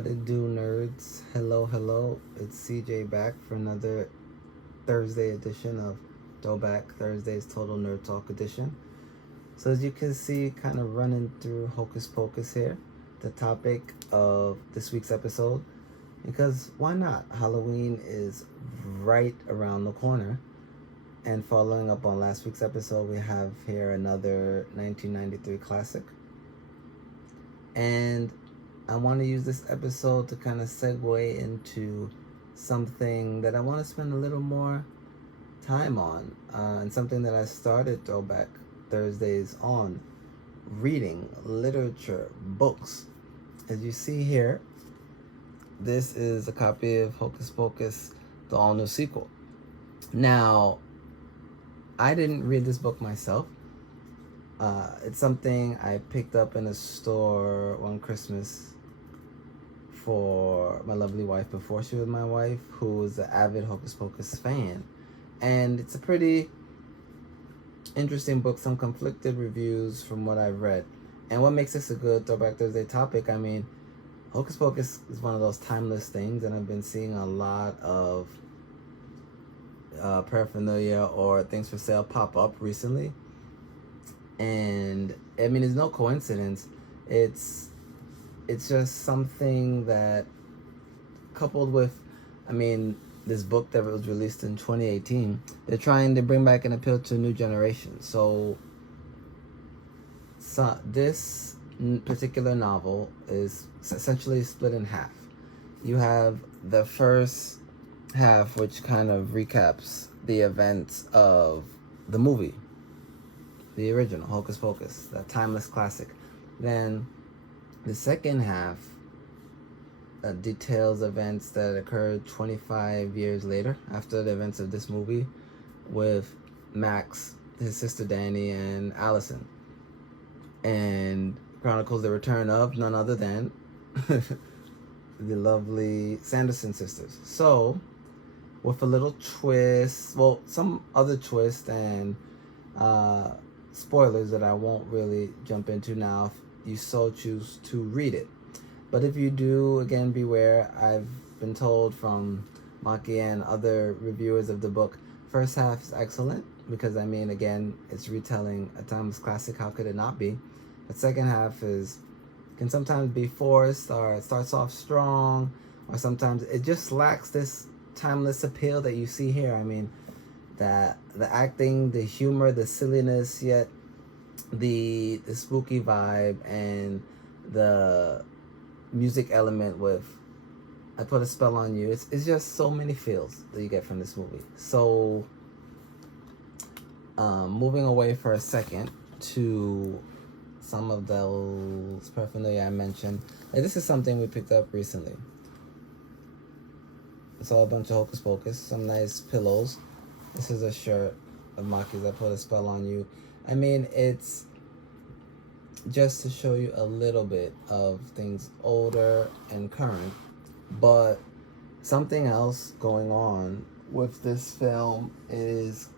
What it do, nerds? Hello, hello. It's CJ back for another Thursday edition of Throwback, Thursday's Total Nerd Talk edition. So, as you can see, kind of running through Hocus Pocus here, the topic of this week's episode. Because why not? Halloween is right around the corner. And following up on last week's episode, we have here another 1993 classic. And I want to use this episode to kind of segue into something that I want to spend a little more time on, and something that I started Throwback Thursdays on: reading, literature, books. As you see here, this is a copy of Hocus Pocus, the all-new sequel. Now, I didn't read this book myself. It's something I picked up in a store one Christmas for my lovely wife before she was my wife, who was an avid Hocus Pocus fan. And it's a pretty interesting book, some conflicted reviews from what I've read. And what makes this a good Throwback Thursday topic, I mean, Hocus Pocus is one of those timeless things, and I've been seeing a lot of paraphernalia or things for sale pop up recently. And I mean, it's no coincidence. It's just something that, coupled with, I mean, this book that was released in 2018, they're trying to bring back an appeal to a new generation. So this particular novel is essentially split in half. You have the first half, which kind of recaps the events of the movie, the original Hocus Pocus, that timeless classic. Then the second half details events that occurred 25 years later after the events of this movie, with Max, his sister Danny, and Allison, and chronicles the return of none other than the lovely Sanderson sisters. So, with a little twist, well, some other twist and spoilers that I won't really jump into now if you so choose to read it. But if you do, again, beware. I've been told from Maki and other reviewers of the book, first half is excellent because, I mean, again, it's retelling a timeless classic. How could it not be? But second half can sometimes be forced, or it starts off strong, or sometimes it just lacks this timeless appeal that you see here. I mean, that the acting, the humor, the silliness, yet the spooky vibe, and the music element with I Put a Spell on You. It's just so many feels that you get from this movie. So moving away for a second to some of those paraphernalia I mentioned. Like, this is something we picked up recently. It's all a bunch of Hocus Pocus, some nice pillows. This is a shirt of Maki's I Put a Spell on You. I mean, it's just to show you a little bit of things older and current, but something else going on with this film is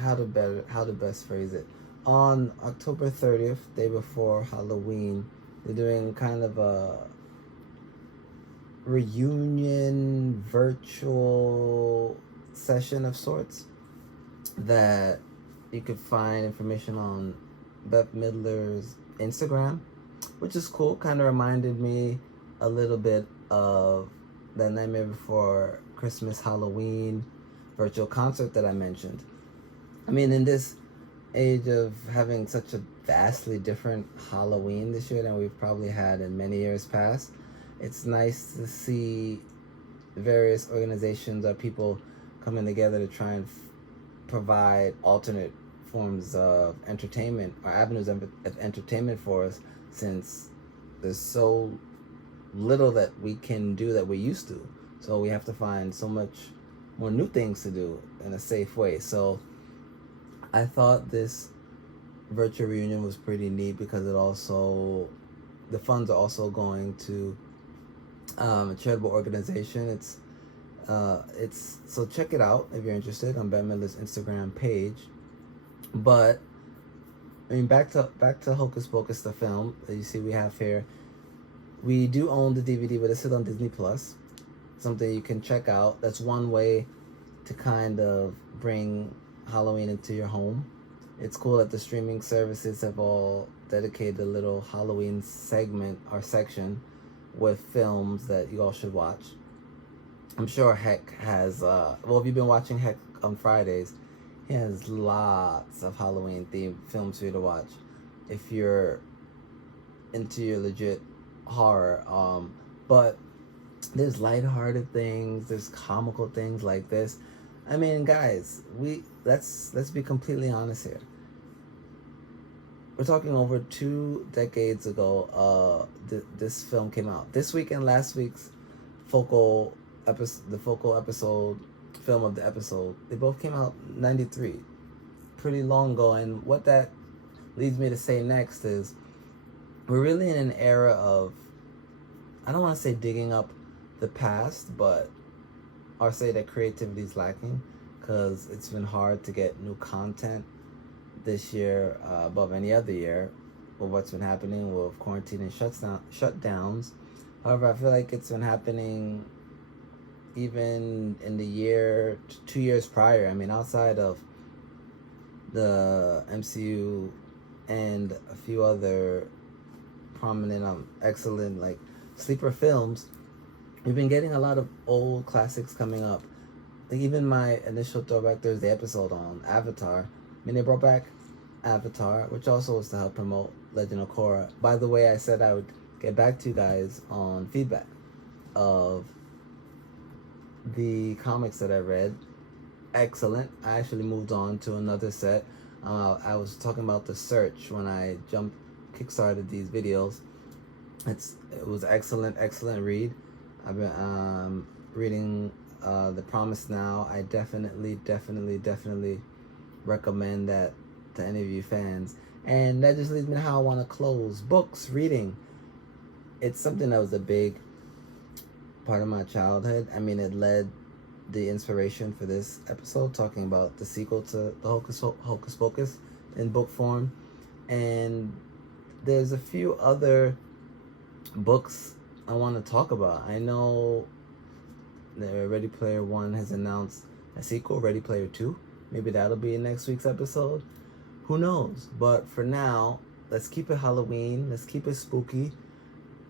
how to best phrase it. On October 30th, day before Halloween, they're doing kind of a reunion virtual session of sorts that you could find information on Beth Midler's Instagram, which is cool. Kind of reminded me a little bit of the Nightmare Before Christmas Halloween virtual concert that I mentioned. I mean, in this age of having such a vastly different Halloween this year than we've probably had in many years past, it's nice to see various organizations or people coming together to try and provide alternate forms of entertainment or avenues of entertainment for us, since there's so little that we can do that we used to. So we have to find so much more new things to do in a safe way. So I thought this virtual reunion was pretty neat because the funds are also going to a charitable organization. It's so check it out if you're interested on Ben Miller's Instagram page. But I mean, back to Hocus Pocus, the film that you see we have here. We do own the DVD, but it's still on Disney Plus. Something you can check out. That's one way to kind of bring Halloween into your home. It's cool that the streaming services have all dedicated a little Halloween segment or section with films that you all should watch. I'm sure Heck has, if you've been watching Heck on Fridays, he has lots of Halloween themed films for you to watch. If you're into your legit horror, but there's lighthearted things, there's comical things like this. I mean, guys, let's be completely honest here. We're talking over 2 decades ago. This film came out. This week and last week's focal episode film of the episode, they both came out 93, pretty long ago. And what that leads me to say next is we're really in an era of, I don't want to say digging up the past, but or say that creativity is lacking, because it's been hard to get new content this year above any other year with what's been happening with quarantine and shutdowns. However, I feel like it's been happening even in the year, 2 years prior. I mean, outside of the MCU and a few other prominent, excellent, like, sleeper films, we've been getting a lot of old classics coming up. Like, even my initial Throwback Thursday episode on Avatar, I mean, they brought back Avatar, which also was to help promote Legend of Korra. By the way, I said I would get back to you guys on feedback of the comics that I read. Excellent. I actually moved on to another set. I was talking about The Search when I kickstarted these videos. It was excellent read. I've been reading The Promise Now. I definitely recommend that to any of you fans. And that just leads me to how I want to close. Books, reading. It's something that was a big part of my childhood. I mean, it led the inspiration for this episode, talking about the sequel to the Hocus Pocus in book form. And there's a few other books I want to talk about. I know that Ready Player One has announced a sequel, Ready Player 2. Maybe that'll be in next week's episode. Who knows? But for now, let's keep it Halloween. Let's keep it spooky.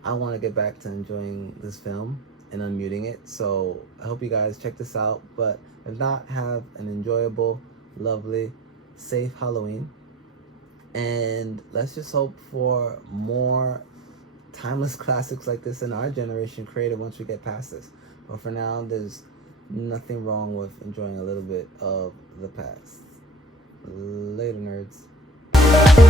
I want to get back to enjoying this film and unmuting it. So I hope you guys check this out. But if not, have an enjoyable, lovely, safe Halloween. And let's just hope for more timeless classics like this in our generation created once we get past this. But for now, there's nothing wrong with enjoying a little bit of the past. Later, nerds.